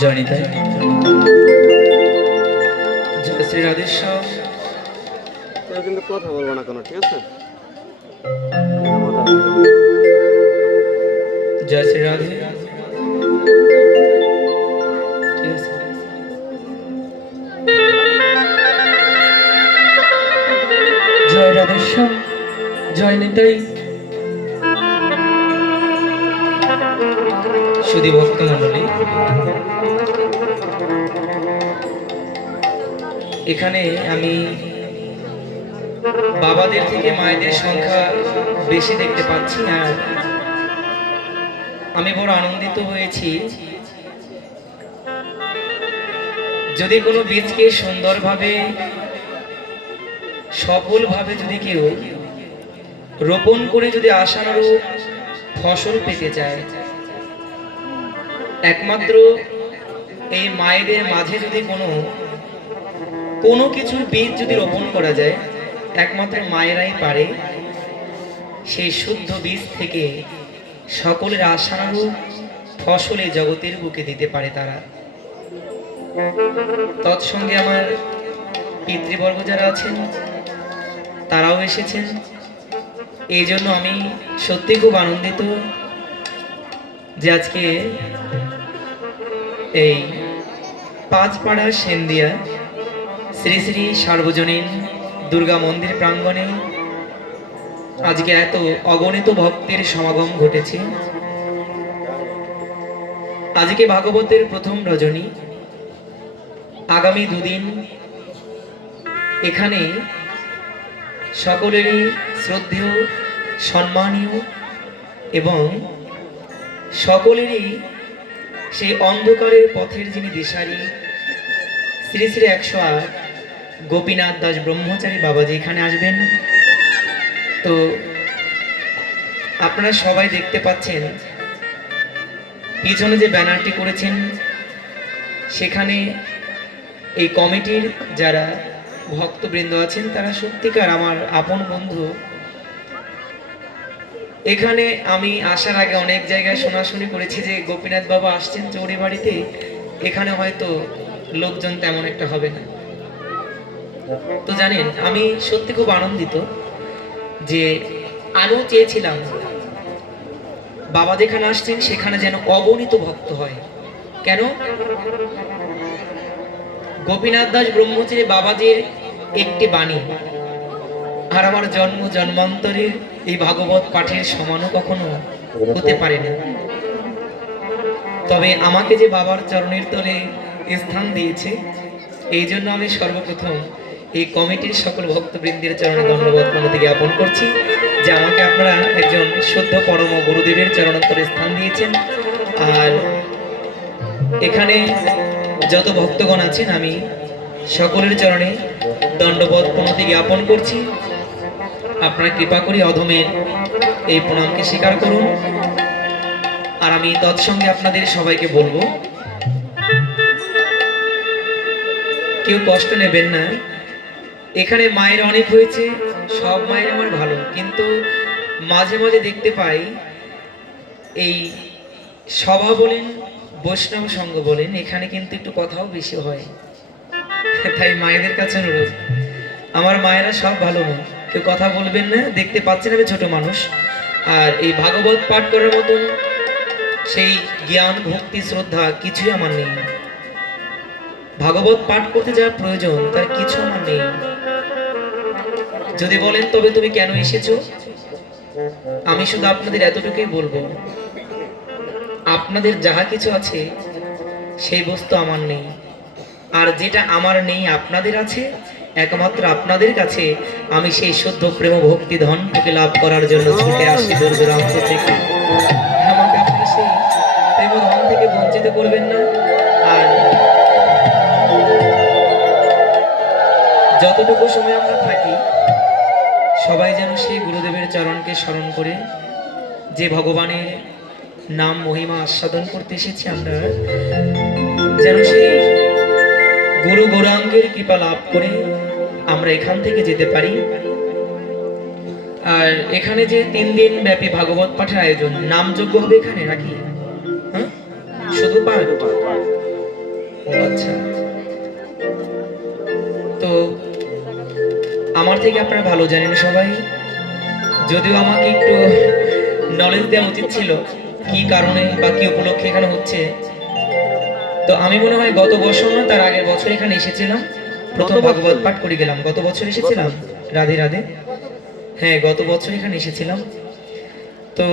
জয়নিতা জয় শ্রী রাধেশ্বর। কিন্তু কথা বলবো না কোনো, ঠিক আছে? জয় শ্রী রাধে। জয় রাধেশ্বর, জয় নিতাই। সুধী ভক্ত মণ্ডলী, এখানে আমি বাবাদের থেকে মায়েদের সংখ্যা বেশি দেখতে পাচ্ছি, আর আমি বড় আনন্দিত হয়েছি। যদি কোনো বীজকে সুন্দরভাবে সফলভাবে যদি কেউ রোপণ করে যদি আশানুরূপ ফসল পেতে চায়, একমাত্র এই মায়েদের মাঝে যদি কোনো কিছু বীজ যদি রোপণ করা যায়, একমাত্র মায়েরাই পারে সেই শুদ্ধ বীজ থেকে সকলের আশানুরূপ ফসলে জগতের বুকে দিতে পারে তারা। তৎসঙ্গে আমার পিতৃবর্গ যারা আছেন তারাও এসেছেন। এই জন্য আমি সত্যি খুব আনন্দিত যে আজকে এই পাঁচপাড়া সেন্দিয়া শ্রী শ্রী সার্বজনীন দুর্গা মন্দির প্রাঙ্গণে আজকে এত অগণিত ভক্তের সমাগম ঘটেছে। আজকে ভাগবতের প্রথম রজনী, আগামী দুদিন এখানে সকলেরই শ্রদ্ধেয়, সম্মানীয় এবং সকলেরই সেই অন্ধকারের পথের যিনি দিশারি শ্রী শ্রী 108 গোপীনাথ দাস ব্রহ্মচারী বাবাজি এখানে আসবেন। তো আপনারা সবাই দেখতে পাচ্ছেন পিছনে যে ব্যানারটি করেছেন, সেখানে এই কমিটির যারা ভক্তবৃন্দ আছেন তারা সত্যিকার আমার আপন বন্ধু। এখানে আমি আসার আগে অনেক জায়গায় শোনাশুনি করেছি যে গোপীনাথ বাবা আসছেন চৌরি বাড়িতে, এখানে হয়তো লোকজন তেমন একটা হবে না। তো জানেন, আমি সত্যি খুব আনন্দিত যে আমিও চেয়েছিলাম বাবা যেখানে আসছেন সেখানে যেন অগণিত ভক্ত হয়। কেন? গোপীনাথ দাস ব্রহ্মচারী বাবাজির একটি বাণী আর আমার জন্ম জন্মান্তরের এই ভাগবত পাঠের সমানও কখনো হতে পারে না। তবে আমাকে যে বাবার চরণের তলে স্থান দিয়েছে, এই জন্য আমি সর্বপ্রথম এই কমিটির সকল ভক্তবৃন্দের চরণে ধন্যবাদ প্রণতি জ্ঞাপন করছি যে আমাকে আপনারা একজন শুদ্ধ পরম গুরুদেবের চরণোত্তরে স্থান দিয়েছেন। আর এখানে যত ভক্তগণ আছেন আমি সকলের চরণে দণ্ডবোধ প্রণতি জ্ঞাপন করছি। আপনারা কৃপা করে অধমের এই প্রণামকে স্বীকার করুন। আর আমি তৎসঙ্গে আপনাদের সবাইকে বলবো, কেউ কষ্ট নেবেন না। এখানে মায়ের অনেক হয়েছে, সব মায়ের আমার ভালো, কিন্তু মাঝে মাঝে দেখতে পাই এই সভা বলেন, বৈষ্ণব সঙ্গ বলেন, এখানে কিন্তু একটু কথাও বেশি হয়। তাই মায়েদের কাছে অনুরোধ, আমার মায়েরা সব ভালো মন, কেউ কথা বলবেন না। দেখতে পাচ্ছেন আমি ছোট মানুষ, আর এই ভাগবত পাঠ করার মতন সেই জ্ঞান, ভক্তি, শ্রদ্ধা কিছুই আমার নেই। ভাগবত পাঠ করতে যা প্রয়োজন তার কিছু আমার নেই। যদি বলেন তবে তুমি কেন এসেছো, আমি শুধু আপনাদের এতটুকুই বলবো, আপনাদের যাহা কিছু আছে সেই বস্তু আমার নেই, আর যেটা আমার নেই আপনাদের আছে, একমাত্র আপনাদের কাছে আমি সেই শুদ্ধ প্রেম ভক্তি ধন থেকে লাভ করার জন্য ছুটে আসি দূর দূরান্ত থেকে। আমাকে আপনারা সেই প্রেম ধন থেকে বঞ্চিত করবেন না। আর যতটুকু সময় আমরা থাকি সবাই যেন সেই গুরুদেবের চরণকে স্মরণ করে, যে ভগবানের নাম মহিমা আস্বাদন করতে এসেছি আমরা, যেন সেই গুরু গৌরাঙ্গের কৃপা লাভ করে আমরা এখান থেকে যেতে পারি। আর এখানে যে 3 দিন ব্যাপী ভাগবত পাঠের আয়োজন, নামযজ্ঞ হবে এখানে নাকি? হ্যাঁ, শুধু পাঠ? ও আচ্ছা। তো আমার থেকে আপনারা ভালো জানেন সবাই, যদিও আমাকে একটু নলেজ দেওয়া উচিত ছিল কি কারণে বা কি উপলক্ষে এখানে হচ্ছে। তো আমি মনে হয় গত বছর না তার আগের বছর এখানে এসেছিলাম, প্রথম ভাগবত পাঠ করে গেলাম। গত বছর এসেছিলাম। রাধে রাধে। হ্যাঁ, গত বছর এখানে এসেছিলাম। তো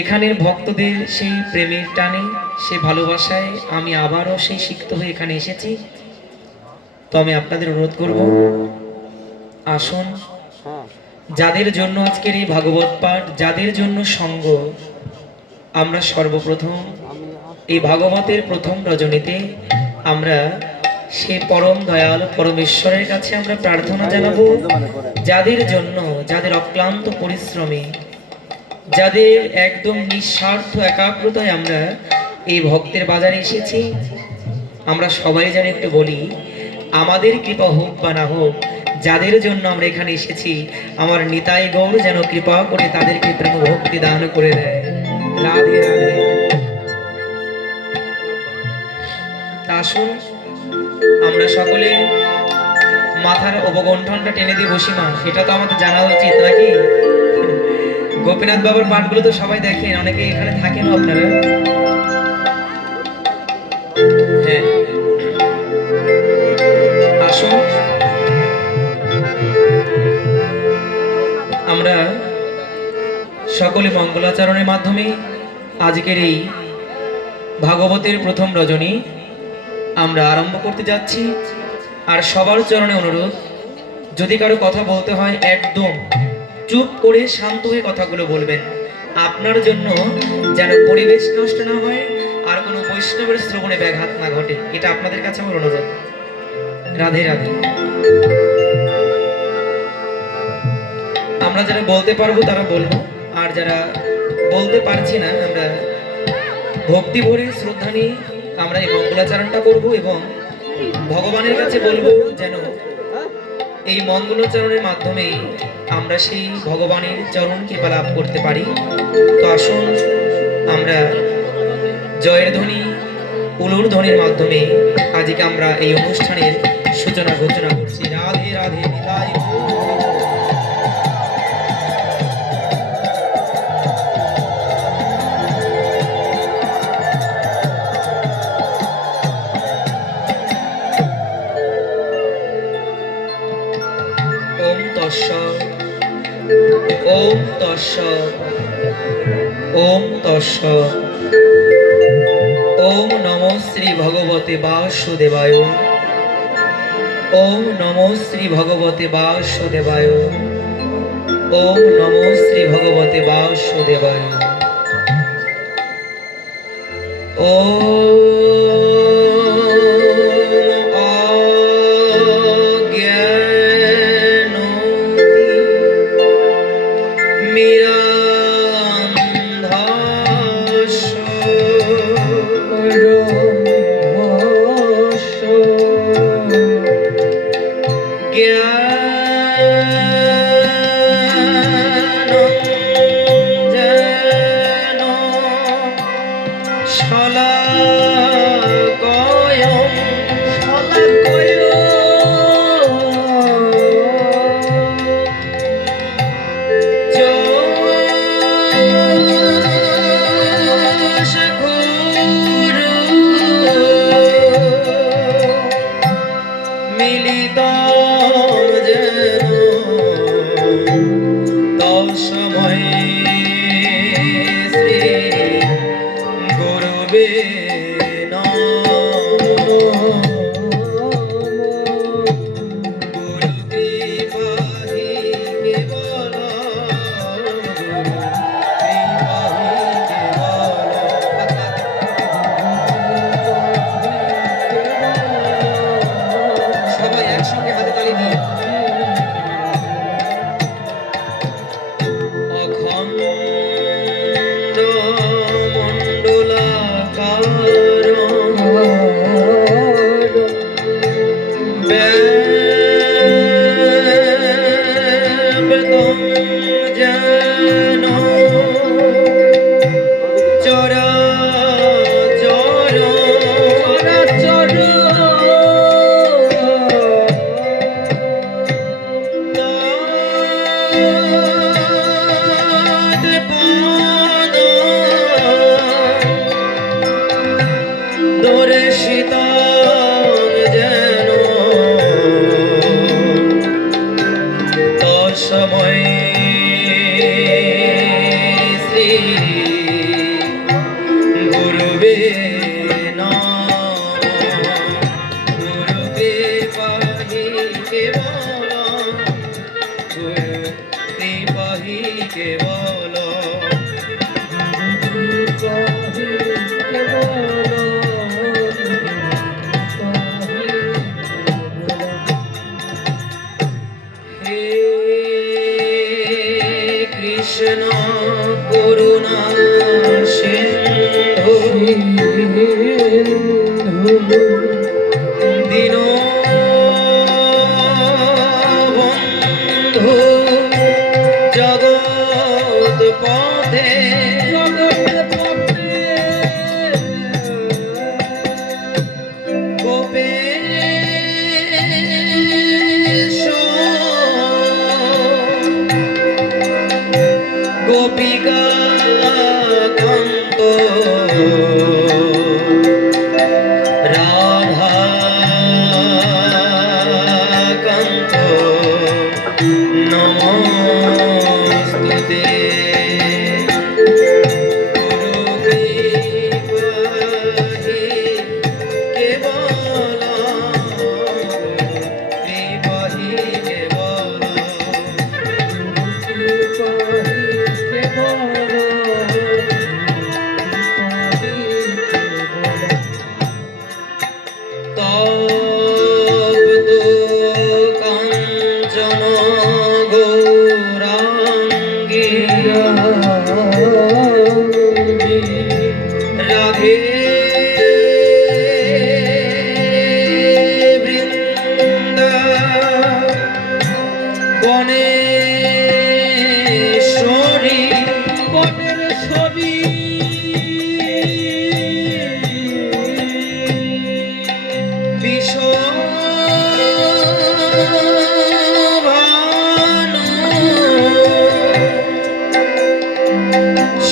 এখানের ভক্তদের সেই প্রেমের টানে, সেই ভালোবাসায় আমি আবারও সেই সিক্ত হয়ে এখানে এসেছি। তো আমি আপনাদের অনুরোধ করব, আসুন, হ্যাঁ, যাদের জন্য আজকের এই ভাগবত পাঠ, যাদের জন্য সঙ্গ, আমরা সর্বপ্রথম এই ভাগবতের প্রথম রজনীতে আমরা সে পরম দয়াল পরমেশ্বরের কাছে আমরা প্রার্থনা জানাবো, যাদের জন্য, যাদের অক্লান্ত পরিশ্রমে, যাদের একদম নিঃস্বার্থ একাগ্রতায় আমরা এই ভক্তের বাজারে এসেছি। আমরা সবাই যেন একটু বলি, আমাদের কৃপা হোক বা না হোক, যাদের জন্য আমরা এখানে এসেছি, আমার নিতাই গৌর যেন কৃপা করে তাদেরকে প্রেম ভক্তি দান করে দেয়। রাধে রাধে। তা আসুন, আমরা সকলে মাথার অবগণ্ঠনটা টেনে দিয়ে বসি। মা, এটা তো আমাদের জানা উচিত নাকি? গোপীনাথ বাবার পাঠগুলো তো সবাই দেখেন, অনেকে এখানে থাকেন আপনারা। হ্যাঁ, আসুন আমরা সকলে মঙ্গলাচরণের মাধ্যমে আজকের এই ভাগবতের প্রথম রজনী আমরা আরম্ভ করতে যাচ্ছি। আর সবার চরণে অনুরোধ, যদি কারো কথা বলতে হয় একদম চুপ করে শান্ত হয়ে কথাগুলো বলবেন, আপনার জন্য যেন পরিবেশ নষ্ট না হয় আর কোনো বৈষ্ণবের শ্রবণে ব্যাঘাত না ঘটে, এটা আপনাদের কাছে আমার অনুরোধ। রাধে রাধে। আমরা যারা বলতে পারবো তারা বলবো, আর যারা বলতে পারছি না আমরা ভক্তি ভরে শ্রদ্ধা নিয়ে আমরা এই মঙ্গলাচরণটা করব এবং ভগবানের কাছে বলবো যেন এই মঙ্গলাচরণের মাধ্যমে আমরা সেই ভগবানের চরণ কৃপা লাভ করতে পারি। তো আসুন আমরা জয়ের ধ্বনি, উলুর ধ্বনির মাধ্যমে আজকে আমরা এই অনুষ্ঠানের সূচনা ঘোষণা করছি। রাধে রাধে। নিতাই গৌর। ওম তৎসৎ, ওম তৎসৎ, ওম তৎসৎ। ওম নমো শ্রী ভগবতে বাসুদেবায়। ওম নমো শ্রী ভগবতে বাসুদেবায়। ওম নমো শ্রী ভগবতে বাসুদেবায়। করুণা সিন্ধু দীন বন্ধু জগৎ পথে গোপেশ গোপিকা কান্ত রাধা কান্ত নমস্তুতে কাঞ্চন গৌরাঙ্গী রাধে বৃন্দ বনেশ্বরী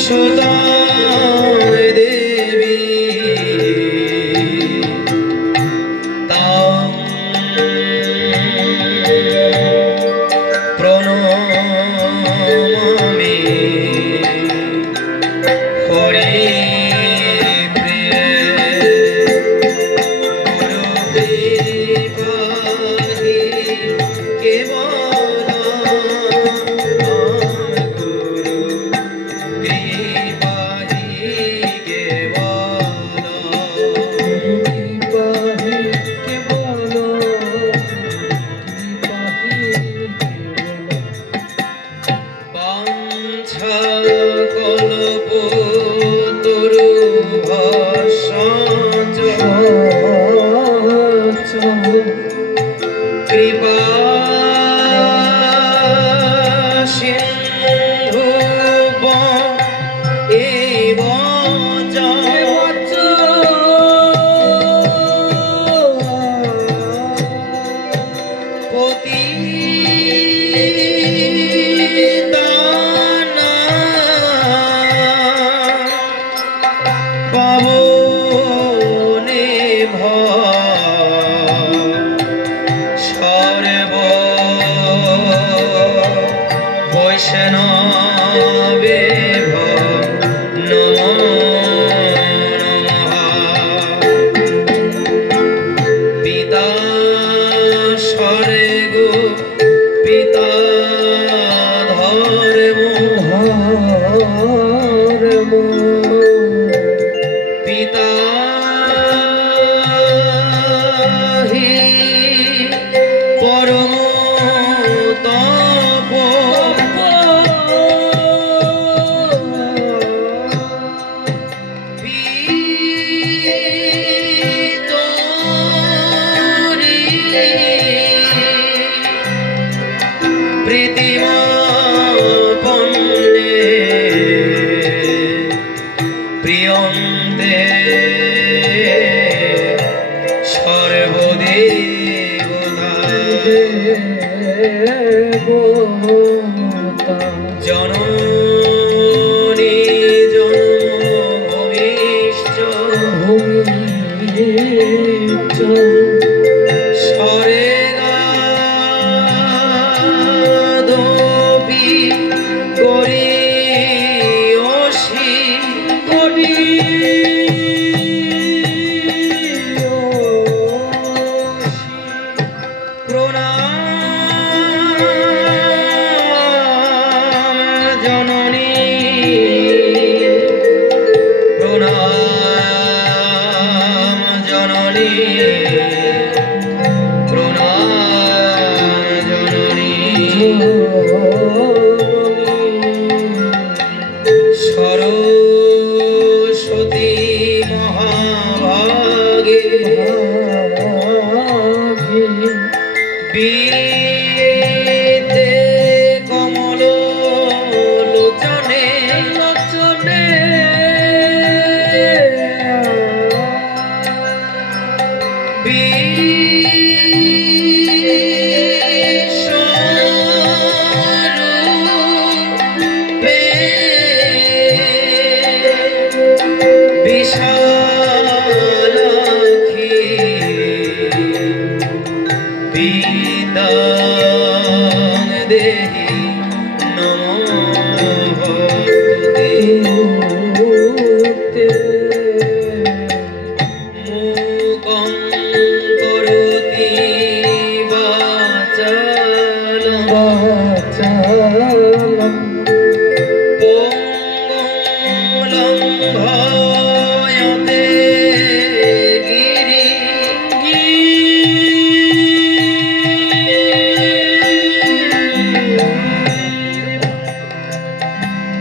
সুদায় দেবী তাং প্রণমামি হরি প্রিয়ে গুরু কৃপাহি কেবল গুরু কৃপাহি কেবল বাঞ্ছা কল্প তরু ভাষাচ কৃপা সিন্ধু এব পতিতানাং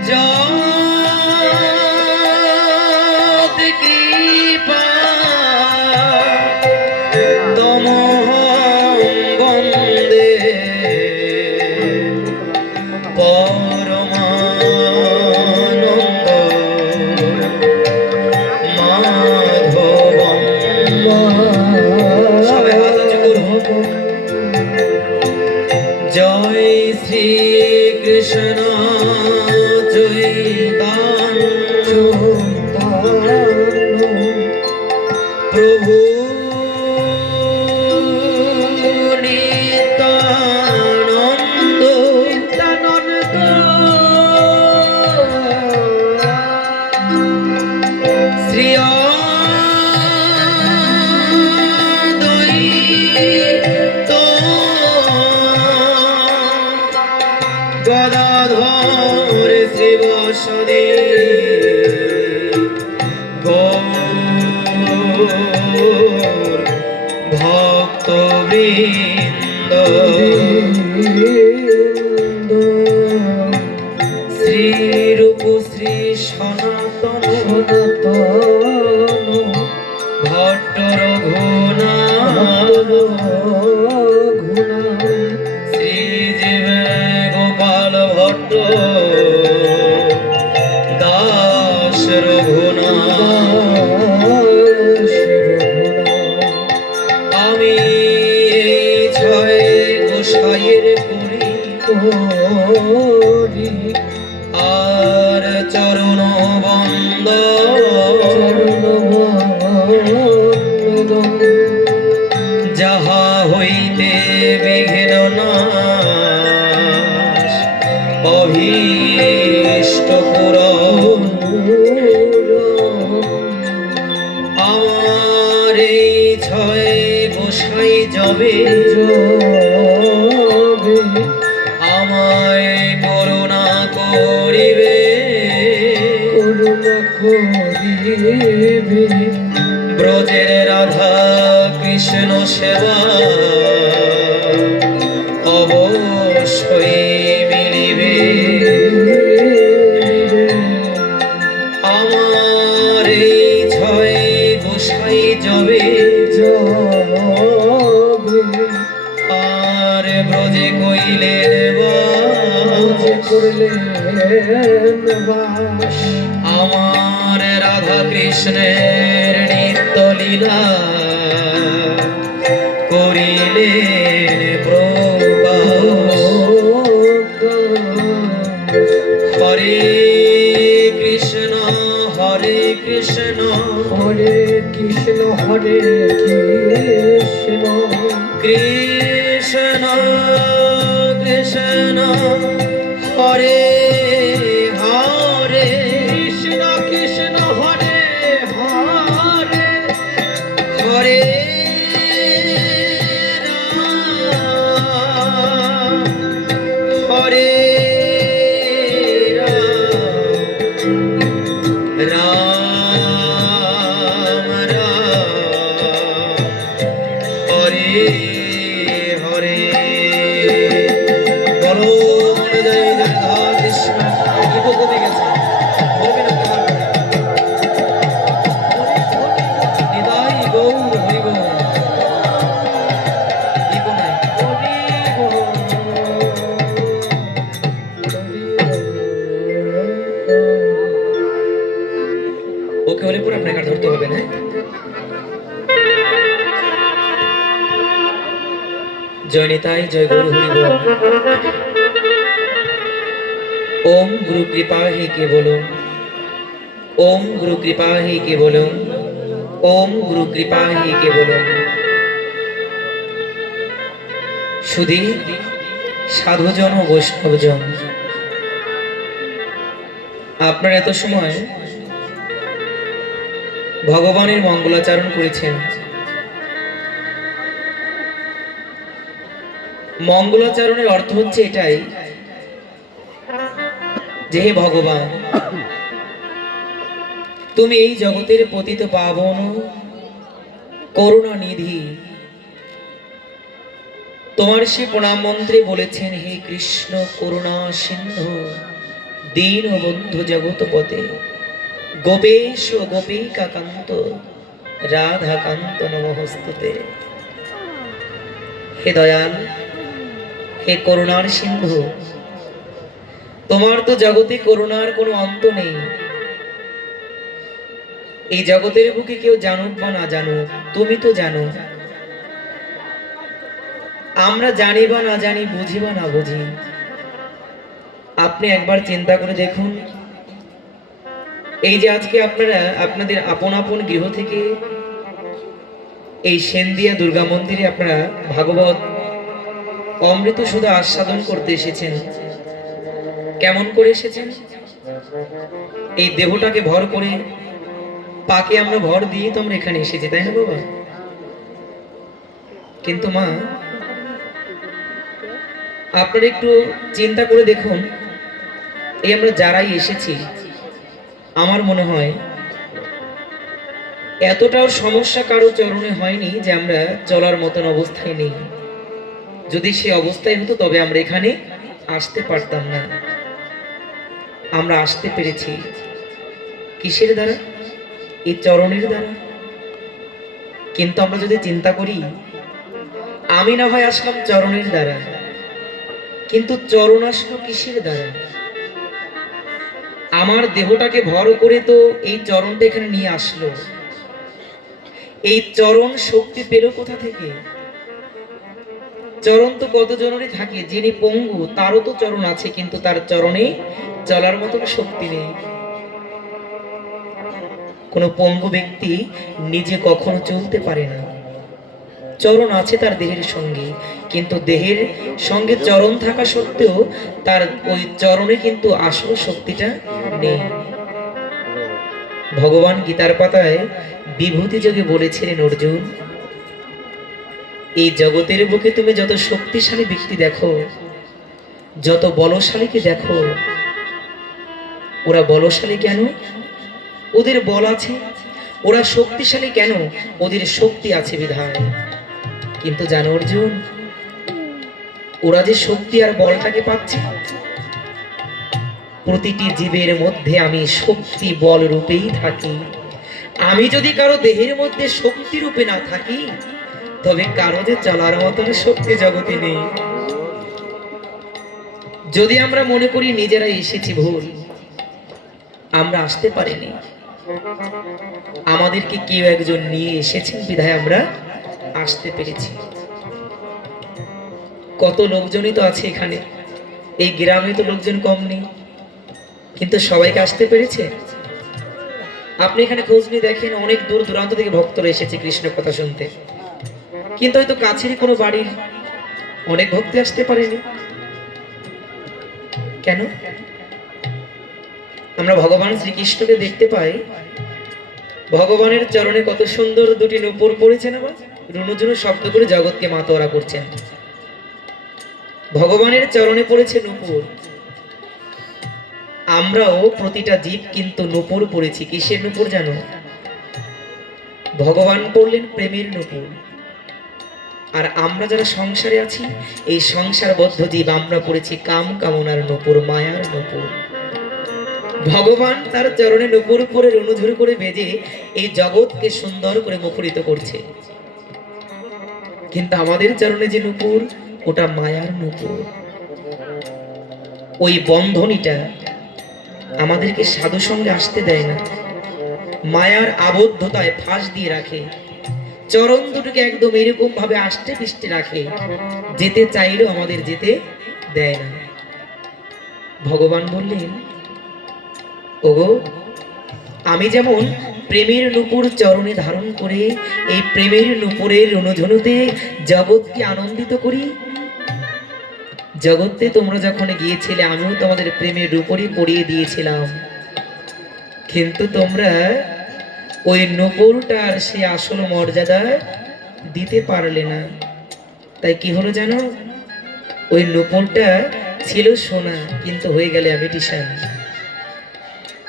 যত কৃপা তমহং বন্দে পরমানন্দ মাধবম। সবাই হাত উঁচু করুন। জয় শ্রী কৃষ্ণ চৈতন্য প্রভু নিত্যানন্দ শ্রী অদ্বৈত গদাধর শিবসদে গৌর ভক্তবৃন্দ শ্রীরূপ শ্রী সনাতন ভট্ট রঘুনাথ শ্রীজীব গোপাল ভট্ট দাস রঘুনাথ। আমি এই ছয় গোসাইয়ের করি আর চরণ বন্দ যাহা হইতে বিঘ্ন নাশ অভীষ্ট পূরণ। আমার এই ছয় গোসাই যবে আমায় করুণা করিবে ব্রজের রাধা কৃষ্ণ সেবা অবশ্যই মিলিবে। আমার এই ছয় গোসাই যবে আর ব্রজে কইলেন বাস আমার রাধা কৃষ্ণের নিত্য লীলা করিলেন প্রকাশ। হরে কৃষ্ণ হরে কৃষ্ণ হরে কৃষ্ণ হরে কৃষ্ণ কৃষ্ণ কৃষ্ণ হরে হরে কৃষ্ণ কৃষ্ণ হরে হরে হরে রাম হরে রাম রাম হরে হরে। বলো জয় রাধা কৃষ্ণ। ইগো কমে গেছে, বলবেন আপনি পারবেন না। নিতাই গৌর হরি গৌর। ইগো নাই। ওকে হলে পরে আপনাকে আর ধরতে হবে না। জয় নিতাই জয় গৌর হরি বল। ओम गुरु कृपा ही केवलम ओम गुरु कृपा ही केवलम ओम गुरु कृपा ही केवलम। सुधी साधुजन ও বৈষ্ণবজন, আপনারা এত সময় ভগবানের মঙ্গলাচরণ করেছেন। মঙ্গলাচরণের অর্থ হচ্ছে এটাই যে হে ভগবান, তুমি এই জগতের পতিত পাবন করুণা নিধি। তোমার সে প্রণাম মন্ত্রে বলেছেন হে কৃষ্ণ করুণা সিন্ধু দীন বন্ধু জগৎপতে গোপেশ গোপিকা কান্ত রাধা কান্ত নমস্তুতে। হে দয়াল, হে করুণার সিন্ধু, তোমার তো জগতে করুণার কোনো অন্ত নেই। এই জগতের বুকে কেউ জানুক বা না জানুক, তুমি তো জানো। আমরা জানি বা না জানি, বুঝি বা না বুঝি, আপনি একবার চিন্তা করে দেখুন, এই যে আজকে আপনারা আপনাদের আপন আপন গৃহ থেকে এই সেন্দিয়া দুর্গা মন্দিরে আপনারা ভাগবত অমৃত সুধা আস্বাদন করতে এসেছেন। কেমন করে এসেছেন? এই দেহটাকে ভর করে, পাকে আমরা ভর দিয়ে তো আমরা এখানে এসেছি, তাই না বাবা? কিন্তু মা, আপনারা একটু চিন্তা করে দেখুন, এই আমরা যারাই এসেছি, আমার মনে হয় এতটাও সমস্যা কারো চরণে হয়নি যে আমরা চলার মতন অবস্থায় নেই। যদি সে অবস্থায় হতো তবে আমরা এখানে আসতে পারতাম না। আমরা আসতে পেরেছি কিসের দ্বারা? এই চরণের দ্বারা। কিন্তু আমরা যদি চিন্তা করি, আমি না হয় আসলাম চরণের দ্বারা, কিন্তু চরণ আসলো কিসের দ্বারা? আমার দেহটাকে ভর করে তো এই চরণটা এখানে নিয়ে আসলো। এই চরণ শক্তি পেল কোথা থেকে? চরণ তো কতজনেরই থাকে, যিনি পঙ্গু তারও তো চরণ আছে, কিন্তু তার চরণে চলার মতো শক্তি নেই। কোন পঙ্গু ব্যক্তি নিজে কখনো চলতে পারে না। চরণ আছে তার দেহের সঙ্গে, কিন্তু দেহের সঙ্গে চরণ থাকা সত্ত্বেও তার ওই চরণে কিন্তু আসল শক্তিটা নেই। ভগবান গীতার পাতায় বিভূতি যোগে বলেছিলেন, অর্জুন, এই জগতের বুকে তুমি যত শক্তিশালী ব্যক্তি দেখো, যত বলশালীকে দেখো, ওরা বলশালী কেন? ওদের বল আছে। ওরা শক্তিশালী কেন? ওদের শক্তি আছে বিধায়। কিন্তু জানো অর্জুন, ওরা যে শক্তি আর বলটাকে পাচ্ছে, প্রতিটি জীবের মধ্যে আমি শক্তি বল রূপেই থাকি। আমি যদি কারো দেহের মধ্যে শক্তি রূপে না থাকি, তবে কারো যে চলার মতন শক্তি জগতে নেই। যদি আমরা মনে করি নিজেরা এসেছি, ভুল। আমরা আসতে পারিনি, আমাদেরকে কেউ একজন নিয়ে এসেছেন বিধায় আমরা আসতে পেরেছি। কত লোকজনই তো আছে এখানে, এই গ্রামে তো লোকজন কম নেই, কিন্তু সবাইকে আসতে পেরেছে। আপনি এখানে খোঁজ নিয়ে দেখেন, অনেক দূর দূরান্ত থেকে ভক্তরা এসেছে কৃষ্ণ কথা শুনতে, কিন্তু হয়তো কাছেরই কোনো বাড়ির অনেক ভক্তি আসতে পারেনি। কেন? আমরা ভগবান শ্রীকৃষ্ণকে দেখতে পাই, ভগবানের চরণে কত সুন্দর দুটি নূপুর পড়েছেন, আবার রুনুঝুনু শব্দ করে জগৎকে মাতোয়ারা করছেন। ভগবানের চরণে পড়েছে নূপুর। আমরাও প্রতিটা জীব কিন্তু নূপুর পড়েছি। কিসের নূপুর জানো? ভগবান পড়লেন প্রেমের নূপুর। আর আমরা যারা সংসারে আছি, এই সংসারবদ্ধ জীব, আমরা পড়েছি কাম কামনার নূপুর, মায়ার নূপুর। ভগবান তার চরণে নূপুর পরে রুনুঝুরু করে বেজে এই জগৎকে সুন্দর করে মুখরিত করছে, কিন্তু আমাদের চরণে যে নূপুর, ওটা মায়ার নূপুর। ওই বন্ধনীটা আমাদেরকে সাধু সঙ্গে আসতে দেয় না, মায়ার আবদ্ধতায় ফাঁস দিয়ে রাখে। চরণ দুটোকে একদম এরকম ভাবে আষ্টে পৃষ্ঠে রাখে, যেতে চাইলেও আমাদের যেতে দেয় না। ভগবান বললেন, ওগো, আমি যেমন প্রেমের নূপুর চরণে ধারণ করে এই প্রেমের নূপুরের রুনুঝুনুতে জগৎকে আনন্দিত করি, জগতে তোমরা যখন গিয়েছিলে আমিও তোমাদের প্রেমের নূপুরই পরিয়ে দিয়েছিলাম, কিন্তু তোমরা ওই নূপুরটার সে আসল মর্যাদা দিতে পারলে না। তাই কি হলো জানো? ওই নূপুরটা ছিল সোনা, কিন্তু হয়ে গেলে ইমিটেশন।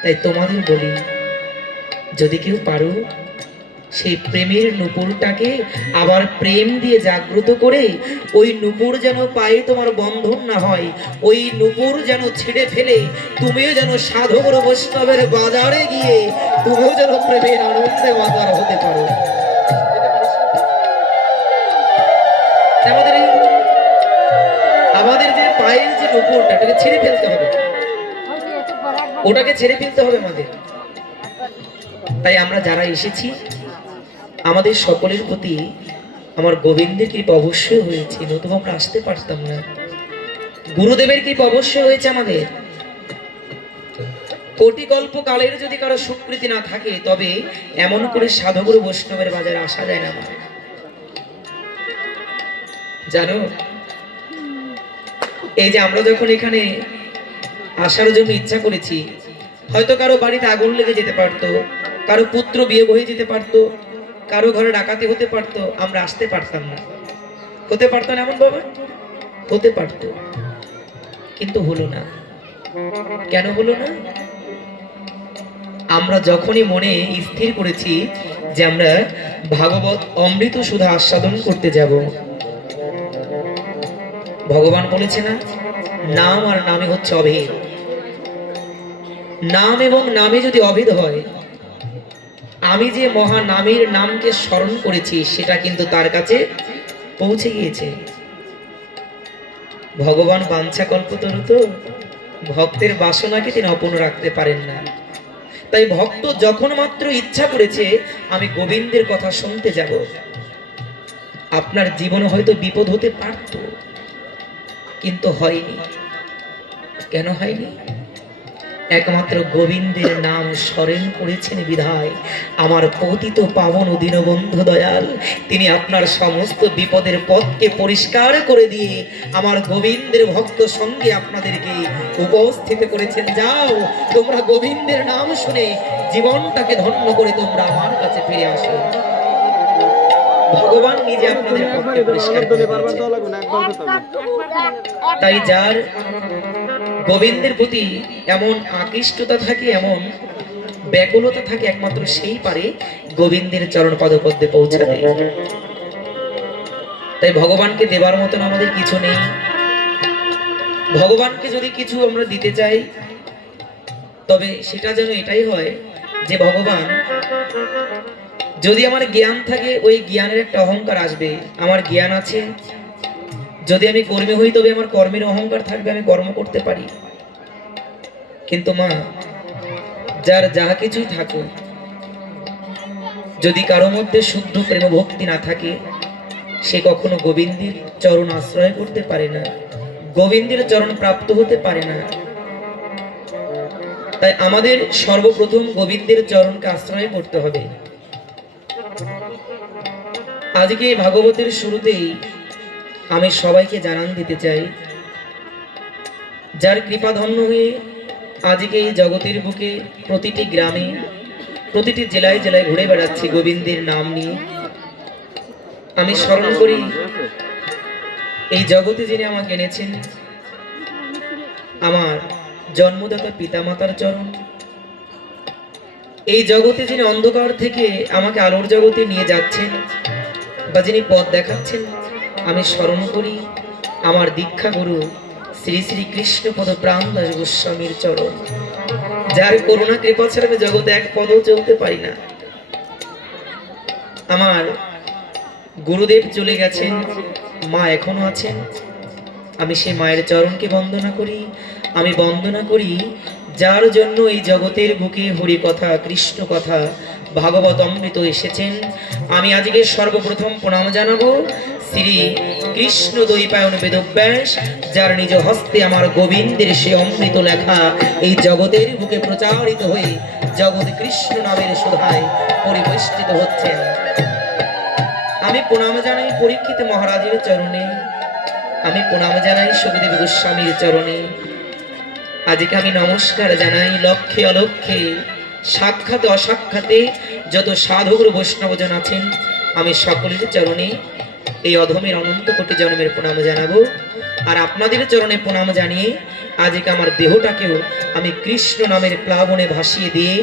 তাই তোমাদের বলি, যদি কেউ পারো সেই প্রেমের নূপুরটাকে আবার প্রেম দিয়ে জাগ্রত করে ওই নূপুর যেন পায়ে তোমার বন্ধন না হয়, ওই নূপুর যেন ছিঁড়ে ফেলে তুমিও যেন সাধুগুরু বৈষ্ণবের বাজারে গিয়ে তুমিও যেন প্রেমের আনন্দে মাতার হতে পারো। আমাদের আমাদের যে পায়ের যে নূপুরটা ওটাকে ছেড়ে ফেলতে হবে, ওটাকে ছেড়ে ফেলতে হবে আমাদের। তাই আমরা যারা এসেছি আমাদের সকলের প্রতি আমার গোবিন্দের কৃপা অবশ্যই হয়েছে, নতুবা আমরা আসতে পারতাম না। গুরুদেবের কৃপা অবশ্যই হয়েছে আমাদের। কোটি কল্প কালের যদি কারো স্বীকৃতি না থাকে তবে এমন করে সাধুগুরু বৈষ্ণবের বাজারে আসা যায় না। জানো, এই যে আমরা যখন এখানে আসার জন্য ইচ্ছা করেছি, হয়তো কারো বাড়িতে আগুন লেগে যেতে পারতো, কারো পুত্র বিয়ে হয়ে যেতে পারতো, কারো ঘরে ডাকাতি হতে পারতো, আমরা আসতে পারতাম না। হতে পারতো না এমন বাবা? হতে পারতো, কিন্তু হলো না। কেন হলো না? আমরা যখনই মনে স্থির করেছি যে আমরা ভাগবত অমৃত সুধা আস্বাদন করতে যাব, ভগবান বলেছে না, নাম আর নামে হচ্ছে অভেদ। নাম এবং নামে যদি অভেদ হয়, আমি যে মহা নামের নামকে স্মরণ করেছি সেটা কিন্তু তার কাছে পৌঁছে গিয়েছে। ভগবান বাঞ্ছা কল্পতরু তো, ভক্তের বাসনাকে তিনি অপূর্ণ রাখতে পারেন না। তাই ভক্ত যখন মাত্র ইচ্ছা করেছে আমি গোবিন্দের কথা শুনতে যাব, আপনার জীবনে হয়তো বিপদ হতে পারত, কিন্তু হয়নি। কেন হয়নি? একমাত্র গোবিন্দের নাম স্মরণ করেছেন বিধায় আমার পতিত পাবন দীনবন্ধু দয়াল তিনি আপনার সমস্ত বিপদের পথকে পরিষ্কার করে দিয়ে আমার গোবিন্দের ভক্ত সঙ্গে আপনাদেরকে উপস্থিত করেছেন। যাও, তোমরা গোবিন্দের নাম শুনে জীবনটাকে ধন্য করে তোমরা আমার কাছে ফিরে আসো। ভগবান নিজে আপনাদের পথকে পরিষ্কার করে দিয়েছেন। তাই যার গোবিন্দের প্রতি এমন আকৃষ্টতা থাকে, এমন ব্যাকুলতা থাকে, একমাত্র সেই পারে গোবিন্দের চরণ পদপদ্মে পৌঁছাতে। তাই ভগবানকে দেবার মতন আমাদের কিছু নেই। ভগবানকে যদি কিছু আমরা দিতে চাই তবে সেটা যেন এটাই হয় যে ভগবান, যদি আমার জ্ঞান থাকে ওই জ্ঞানের একটা অহংকার আসবে, আমার জ্ঞান আছে। যদি আমি কর্মী হই তবে আমার কর্মের অহংকার থাকবে, আমি কর্ম করতে পারি। কিন্তু মা, যার যাহা কিছুই থাকুক, যদি কারো মধ্যে শুদ্ধ প্রেম ভক্তি না থাকে সে কখনো গোবিন্দের চরণ আশ্রয় করতে পারে না, গোবিন্দের চরণ প্রাপ্ত হতে পারে না। তাই আমাদের সর্বপ্রথম গোবিন্দের চরণকে আশ্রয় করতে হবে। আজকে ভাগবতের শুরুতেই আমি সবাইকে জানান দিতে চাই, যার কৃপাধন্য হয়ে আজকে এই জগতের বুকে প্রতিটি গ্রামে প্রতিটি জেলায় জেলায় ঘুরে বেড়াচ্ছি গোবিন্দের নাম নিয়ে, আমি স্মরণ করি এই জগতে যিনি আমাকে এনেছেন, আমার জন্মদাতা পিতামাতার চরণ। এই জগতে যিনি অন্ধকার থেকে আমাকে আলোর জগতে নিয়ে যাচ্ছেন বা যিনি পথ দেখাচ্ছেন, আমি স্মরণ করি আমার দীক্ষা গুরু শ্রী শ্রী কৃষ্ণপদ প্রাণদাস গোস্বামীর চরণ, যার করুণা কৃপা ছাড়া আমি জগতে এক পদও চলতে পারি না। আমার গুরুদেব চলে গেছেন, মা এখনো আছেন, আমি সেই মায়ের চরণকে বন্দনা করি। আমি বন্দনা করি যার জন্য এই জগতের বুকে হরি কথা, কৃষ্ণ কথা, ভাগবত অমৃত এসেছেন। আমি আজকে সর্বপ্রথম প্রণাম জানাবো শ্রী কৃষ্ণ দ্বৈপায়ন বেদব্যাস, যার নিজ হস্তে আমার গোবিন্দের সে অমৃত লেখা এই জগতের বুকে প্রচারিত হয়ে জগৎ কৃষ্ণ নামের সুধায় পরিবেষ্টিত হচ্ছেন। আমি প্রণাম জানাই পরীক্ষিত মহারাজের চরণে, আমি প্রণাম জানাই সুখদেব গোস্বামীর চরণে। আজকে আমি নমস্কার জানাই লক্ষ্যে অলক্ষ্যে, সাক্ষাতে অসাক্ষাতে যত সাধুগুরু বৈষ্ণবজন আছেন, আমি সকলের চরণে এই অধমের অনন্ত কোটি জন্মের প্রণাম জানাবো। আর আপনাদের চরণে প্রণাম জানিয়ে আজকে আমার দেহটাকেও আমি কৃষ্ণ নামের প্লাবনে ভাসিয়ে দিয়ে